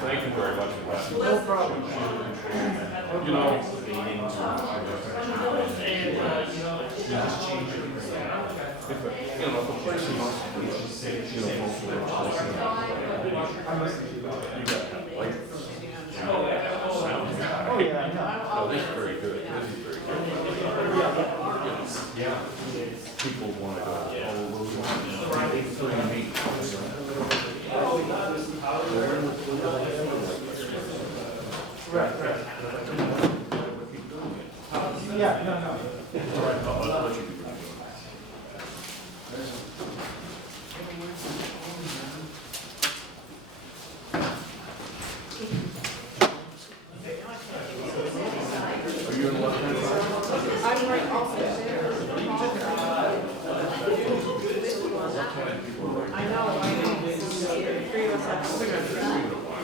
Thank you very much. No problem. You know, if a person wants to, you know, hopefully, you got that, like, Oh, yeah. oh, this is very good, this is very good. Yeah. People want to go, oh, we're going to meet. Right. Yeah, no. All right, I'll let you do it. Are you in the left-hand side? I'm right also there. I know. Three of us have.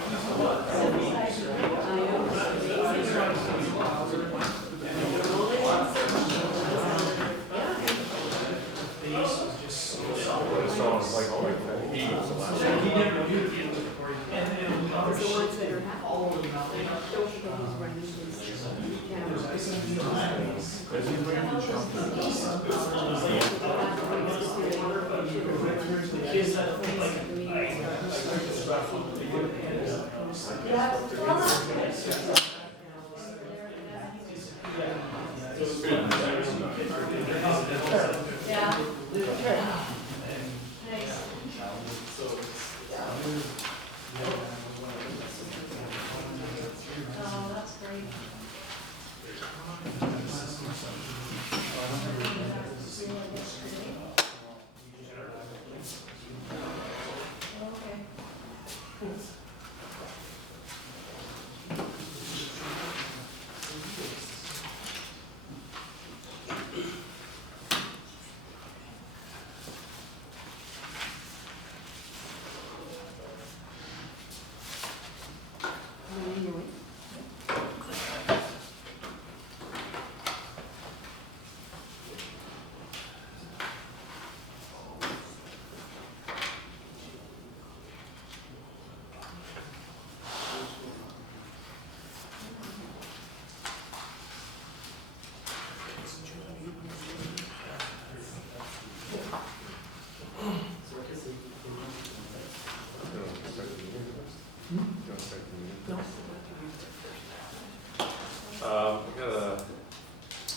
I'm gonna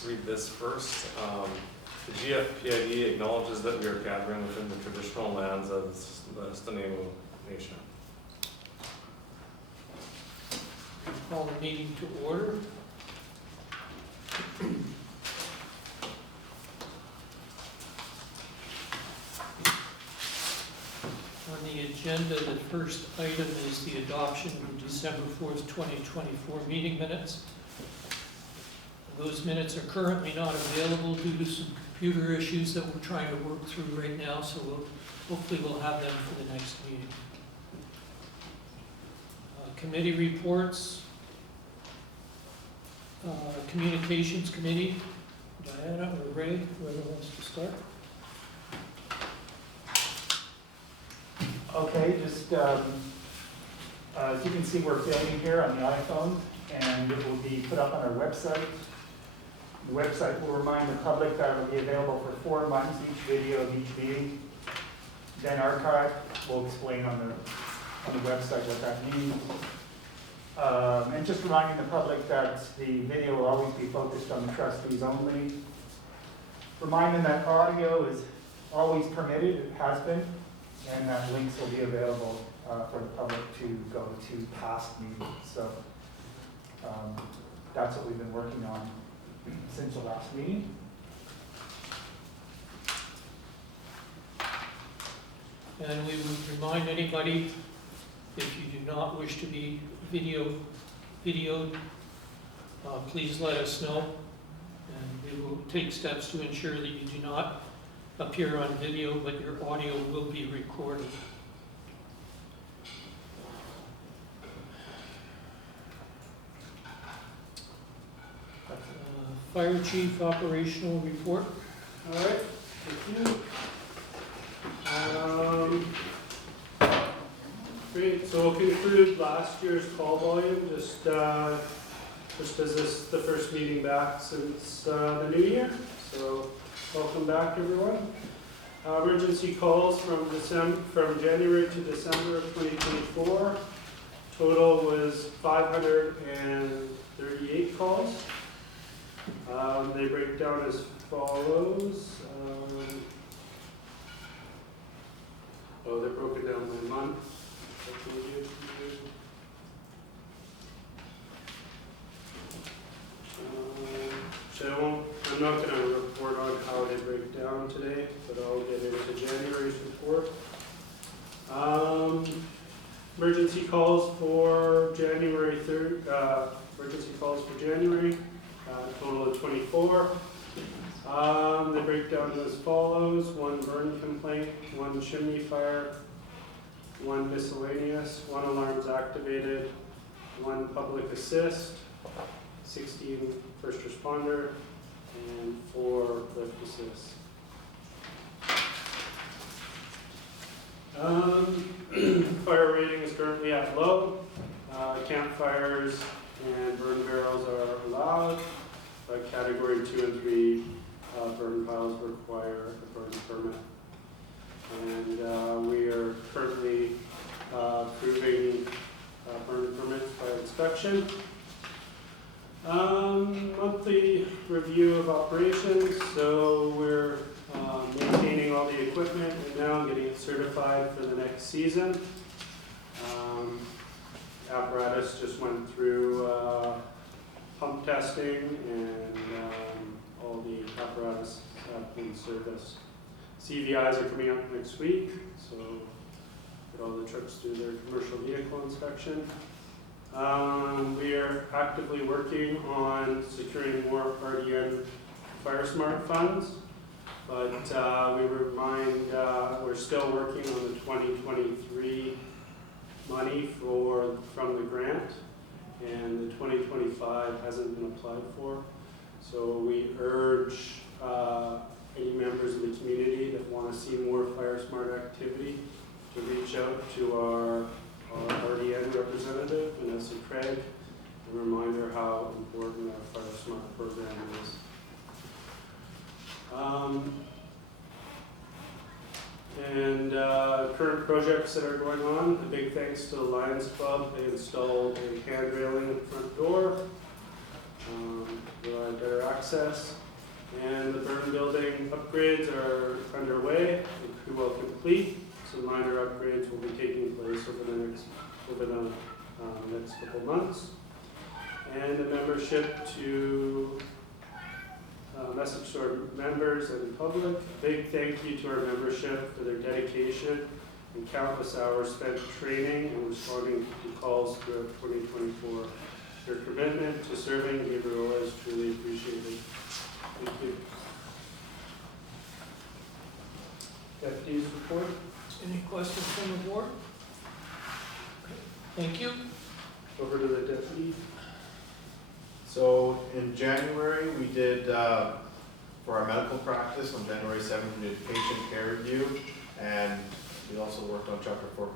read this first. The GFPID acknowledges that we are gathering within the traditional lands of the Statutory Nation. Call the meeting to order. On the agenda, the first item is the adoption of the December 4th, 2024 meeting minutes. Those minutes are currently not available due to some computer issues that we're trying to work through right now, so hopefully we'll have them for the next meeting. Committee reports. Communications Committee, Diana or Ray, whoever wants to start. Okay, just As you can see, we're filming here on the iPhone, and it will be put up on our website. The website will remind the public that it will be available for 4 months, each video of each meeting. Then archived. We'll explain on the website what that means. And just reminding the public that the video will always be focused on the trustees only. Remind them that audio is always permitted, it has been, and that links will be available for the public to go to past meetings. So that's what we've been working on since the last meeting. And we would remind anybody, if you do not wish to be videoed, please let us know. And we will take steps to ensure that you do not appear on video, but your audio will be recorded. Fire Chief Operational Report. All right, thank you. Great, so we'll conclude last year's call volume, just as this is the first meeting back since the new year. So welcome back, everyone. Emergency calls from January to December of 2024. Total was 538 calls. They break down as follows. They're broken down by month. I'm not going to report on how they break down today, but I'll get into January's report. Emergency calls for January 3rd. Emergency calls for January. Total of 24. They break down as follows: 1 burn complaint, 1 chimney fire, 1 miscellaneous, 1 alarms activated, 1 public assist, 16 first responder, and 4 lift assist. Fire rating is currently at low. Campfires and burn barrels are allowed, but category 2 and 3 burn piles require a burn permit. And we are currently approving burn permits by inspection. Monthly review of operations. So we're maintaining all the equipment and now getting it certified for the next season. Apparatus just went through pump testing, and all the apparatus have been serviced. CVIs are coming up next week, so get all the trucks do their commercial vehicle inspection. We are actively working on securing more RDN FireSmart funds, but we remind we're still working on the 2023 money from the grant, and the 2025 hasn't been applied for. So we urge any members of the community that want to see more FireSmart activity to reach out to our RDN representative, Vanessa Craig, and remind her how important our FireSmart program is. Current projects that are going on, a big thanks to the Lions Club. They installed a hand railing at the front door, provide better access. And the burn building upgrades are underway and pretty well complete. Some minor upgrades will be taking place over the next couple months. And the membership to message to our members and public. A big thank you to our membership for their dedication and countless hours spent training and responding to calls throughout 2024. Their commitment to serving Gabriel is truly appreciated. Thank you. Deputy's report. Any questions from the board? Thank you. Over to the deputy. So in January, we did, for our medical practice, on January 7th, we did patient care review, and we also worked on chapter 4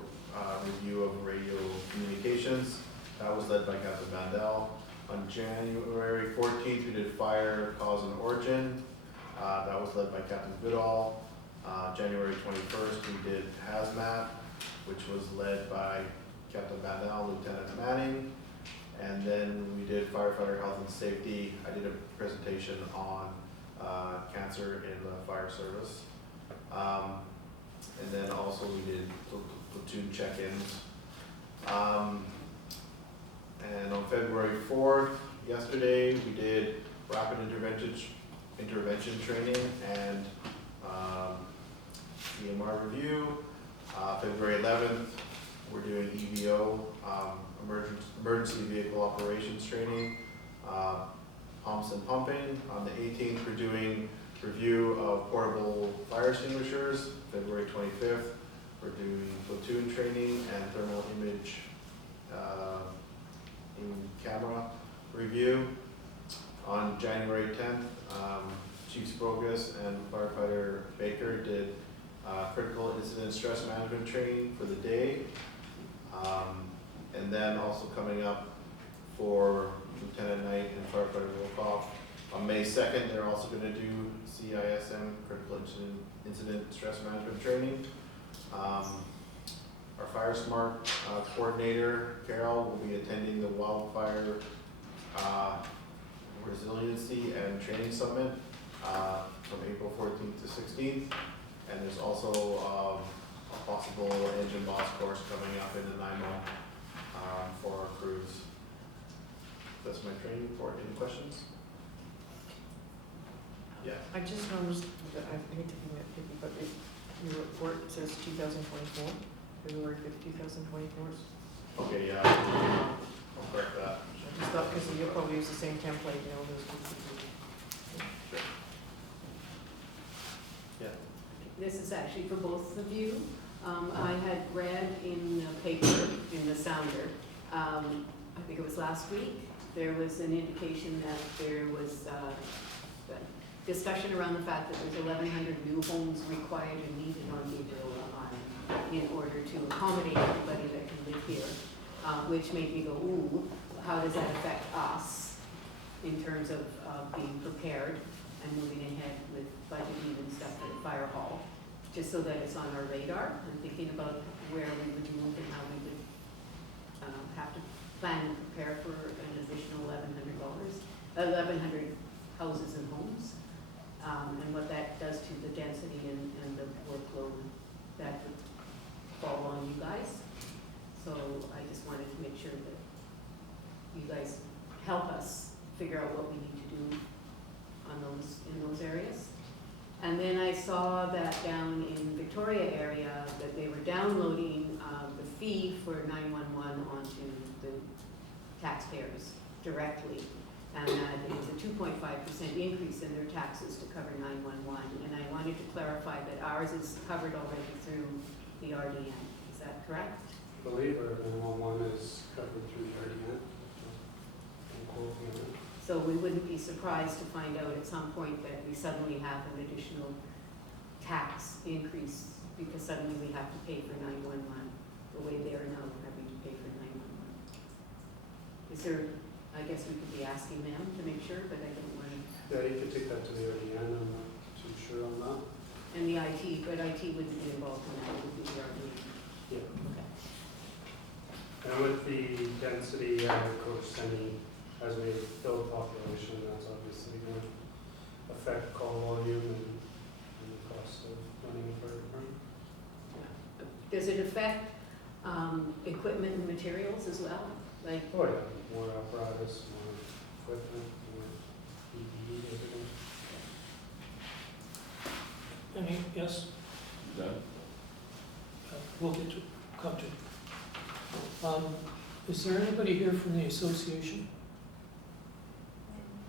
review of radio communications. That was led by Captain Vandal. On January 14th, we did fire, cause, and origin. That was led by Captain Goodall. January 21st, we did hazmat, which was led by Captain Vandal, Lieutenant Manning. And then we did firefighter health and safety. I did a presentation on cancer in the fire service. And then also we did platoon check-ins. And on February 4th, yesterday, we did rapid intervention training and EMR review. February 11th, we're doing EVO, emergency vehicle operations training, pumps and pumping. On the 18th, we're doing review of portable fire extinguishers. February 25th, we're doing platoon training and thermal image in camera review. On January 10th, Chief Sprogus and firefighter Baker did critical incident stress management training for the day. And then also coming up for Lieutenant Knight and firefighter Wolkoff, on May 2nd, they're also going to do CISM, critical incident stress management training. Our Fire Smart coordinator, Carol, will be attending the Wildfire Resiliency and Training Summit from April 14th to 16th. And there's also a possible engine boss course coming up in Nanaimo for our crews. That's my training report. Any questions? Yeah. I just noticed that, I hate to be nitpicky, but your report says 2024, February 5th, 2024. Okay, yeah. I'll correct that. I just thought, because you'll probably use the same template, you know, those people. Yeah. This is actually for both of you. I had read in the paper, in the Sounder, I think it was last week, there was an indication that there was discussion around the fact that there's 1,100 new homes required and needed on Beeville Island in order to accommodate everybody that can live here, which made me go, ooh, how does that affect us in terms of being prepared and moving ahead with budgeting and stuff for the fire hall, just so that it's on our radar. I'm thinking about where we would move and how we would have to plan and prepare for an additional $1,100 houses and homes, and what that does to the density and the workload that would fall on you guys. So I just wanted to make sure that you guys help us figure out what we need to do on in those areas. And then I saw that down in Victoria area that they were downloading the fee for 911 onto the taxpayers directly. And that is a 2.5% increase in their taxes to cover 911. And I wanted to clarify that ours is covered already through the RDN. Is that correct? I believe our 911 is covered through the RDN. So we wouldn't be surprised to find out at some point that we suddenly have an additional tax increase because suddenly we have to pay for 911 the way they are now having to pay for 911. Is there, I guess we could be asking them to make sure, but I don't want to. Yeah, you could take that to the RDN. I'm not too sure on that. And the IT, but IT wouldn't be involved in that, it would be the RDN. Yeah. Okay. And with the density, of course, as we build population, that's obviously going to affect call volume and the cost of running a fire department. Does it affect equipment and materials as well? Like, Oh yeah, more apparatus, more equipment, more PPE, everything. Any, yes? Done? We'll get to, come to. Is there anybody here from the association?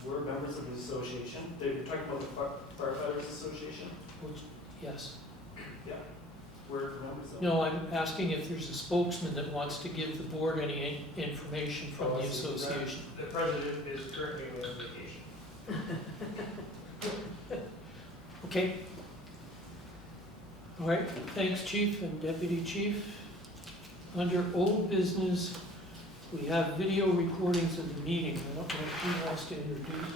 We're members of the association. You're talking about the Firefighters Association? Which, yes. Yeah. We're members of. No, I'm asking if there's a spokesman that wants to give the board any information from the association. The president is currently on vacation. Okay. All right, thanks, Chief and Deputy Chief. Under old business, we have video recordings of the meeting. I don't know who wants to introduce.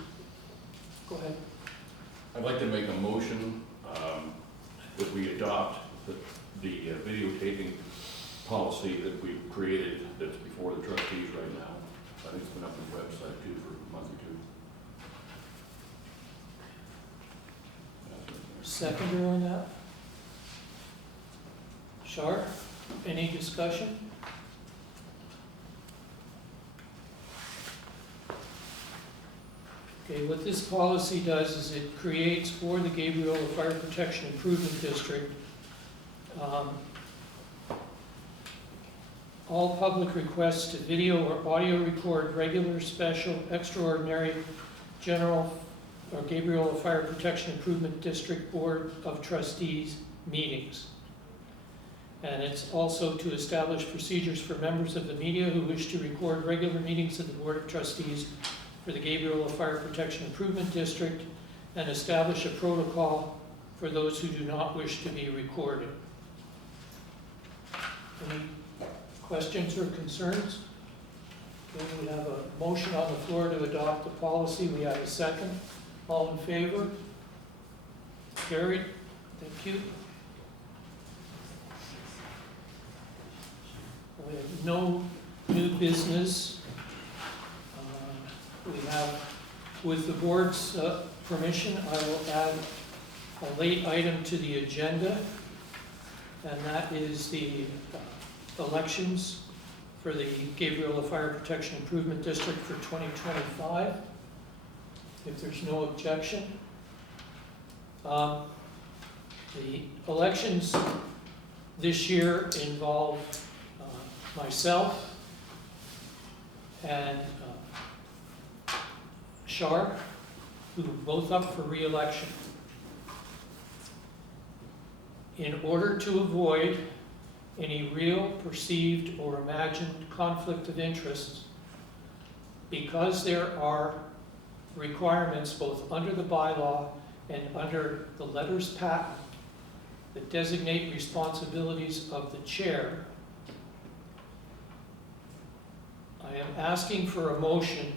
Go ahead. I'd like to make a motion that we adopt the videotaping policy that we've created that's before the trustees right now. I think it's been up on the website too for a month or two. Seconder on that? Sharp, any discussion? Okay, what this policy does is it creates for the Gabriola Fire Protection Improvement District all public requests to video or audio record regular, special, extraordinary, general, or Gabriola Fire Protection Improvement District Board of Trustees meetings. And it's also to establish procedures for members of the media who wish to record regular meetings of the Board of Trustees for the Gabriola Fire Protection Improvement District, and establish a protocol for those who do not wish to be recorded. Any questions or concerns? Okay, we have a motion on the floor to adopt the policy. We have a second. All in favor? Carried. Thank you. We have no new business. We have, with the board's permission, I will add a late item to the agenda, and that is the elections for the Gabriola Fire Protection Improvement District for 2025. If there's no objection. The elections this year involve myself and Shar, who are both up for re-election. In order to avoid any real, perceived, or imagined conflict of interest, because there are requirements both under the bylaw and under the letters patent that designate responsibilities of the chair, I am asking for a motion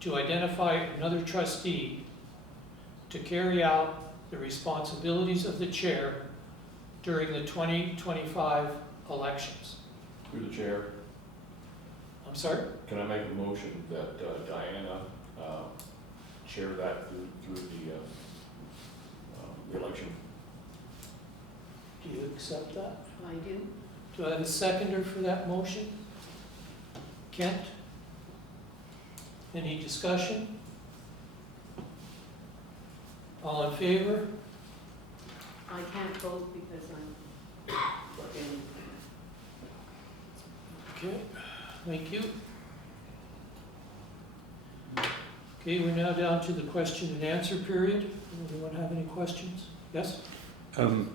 to identify another trustee to carry out the responsibilities of the chair during the 2025 elections. Through the chair, I'm sorry? can I make a motion that Diana chair that through the election? Do you accept that? I do. Do I have a seconder for that motion? Kent? Any discussion? All in favor? I can't vote because I'm looking. Okay, thank you. Okay, we're now down to the question and answer period. Anyone have any questions? Yes? So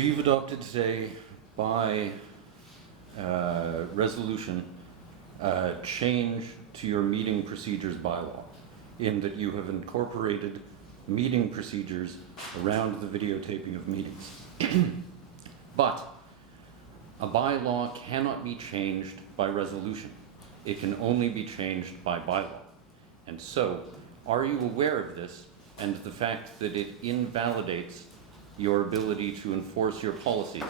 you've adopted today by resolution change to your meeting procedures bylaw, in that you have incorporated meeting procedures around the videotaping of meetings. But a bylaw cannot be changed by resolution. It can only be changed by bylaw. And so, are you aware of this and the fact that it invalidates your ability to enforce your policy,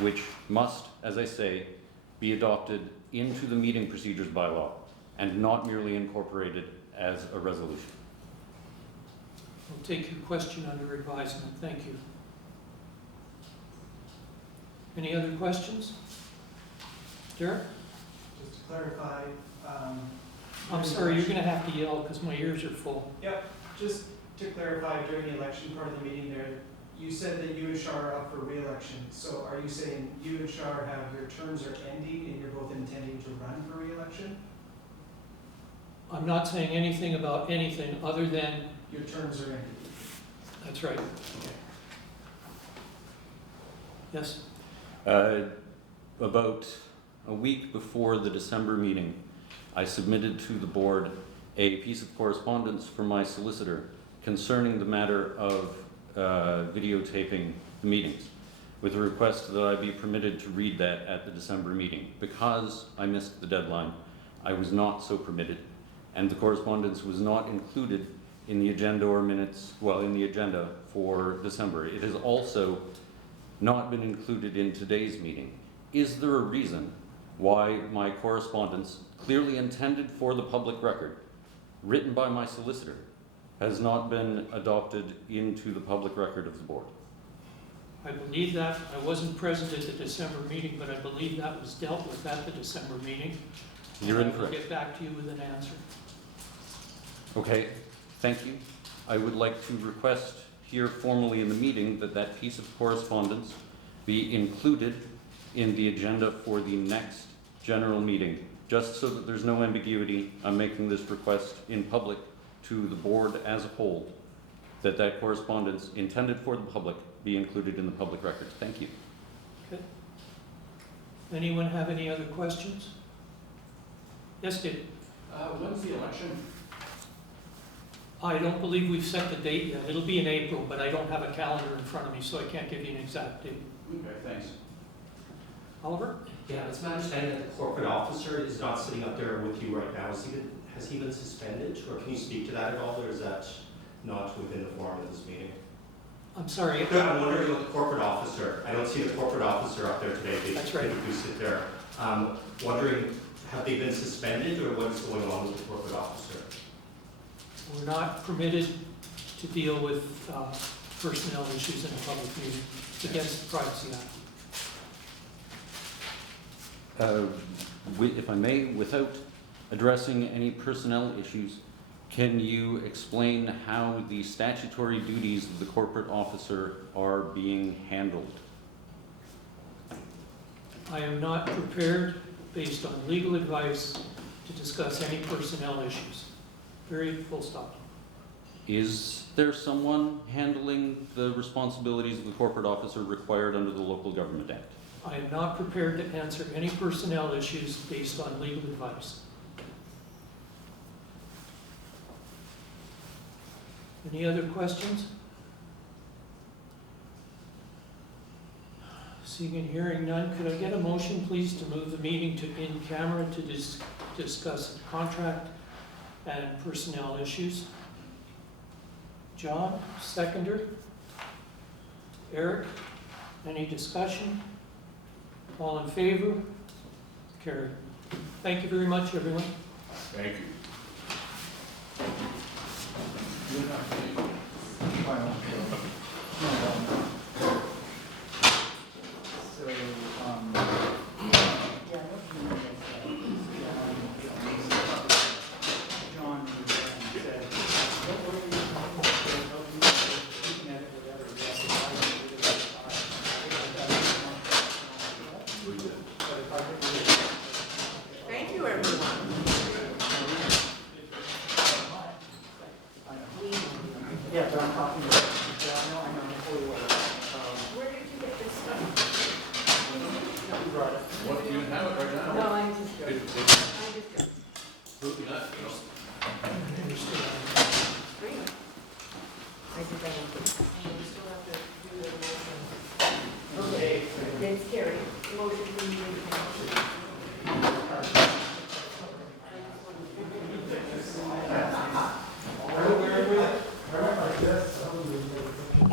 which must, as I say, be adopted into the meeting procedures bylaw and not merely incorporated as a resolution? We'll take your question under advisement. Thank you. Any other questions? Derek? Just to clarify, I'm sorry, you're gonna have to yell because my ears are full. Yep, just to clarify, during the election part of the meeting there, you said that you and Shar are up for re-election. So are you saying you and Shar have, your terms are ending and you're both intending to run for re-election? I'm not saying anything about anything other than, Your terms are ending. that's right. Yes? About a week before the December meeting, I submitted to the board a piece of correspondence from my solicitor concerning the matter of videotaping the meetings. with a request that I be permitted to read that at the December meeting. Because I missed the deadline, I was not so permitted, and the correspondence was not included in the agenda or minutes, well, in the agenda for December. It has also not been included in today's meeting. Is there a reason why my correspondence, clearly intended for the public record, written by my solicitor, has not been adopted into the public record of the board? I believe that, I wasn't present at the December meeting, but I believe that was dealt with at the December meeting. You're And I incorrect. will get back to you with an answer. Okay, thank you. I would like to request here formally in the meeting that that piece of correspondence be included in the agenda for the next general meeting. Just so that there's no ambiguity, I'm making this request in public to the board as a whole, that that correspondence intended for the public be included in the public records. Thank you. Okay. Anyone have any other questions? Yes, David? When's the election? I don't believe we've set the date yet. It'll be in April, but I don't have a calendar in front of me, so I can't give you an exact date. Okay, thanks. Oliver? Yeah, it's my understanding that the corporate officer is not sitting up there with you right now. Has he been suspended, or can you speak to that at all, or is that not within the forum of this meeting? I'm sorry. I'm wondering about the corporate officer. I don't see the corporate officer up there today. That's right. Who sit there. Wondering, have they been suspended, or what's going on with the corporate officer? We're not permitted to deal with personnel issues in a public meeting. It's against the Privacy Act. If I may, without addressing any personnel issues, can you explain how the statutory duties of the corporate officer are being handled? I am not prepared, based on legal advice, to discuss any personnel issues. Period, full stop. Is there someone handling the responsibilities of the corporate officer required under the Local Government Act? I am not prepared to answer any personnel issues based on legal advice. Any other questions? Seeing and hearing none, could I get a motion, please, to move the meeting to in camera to discuss contract and personnel issues? John, seconder. Eric, any discussion? All in favor? Carried. Thank you very much, everyone. Thank you. John said, what were you looking at it, whatever. Thank you, everyone.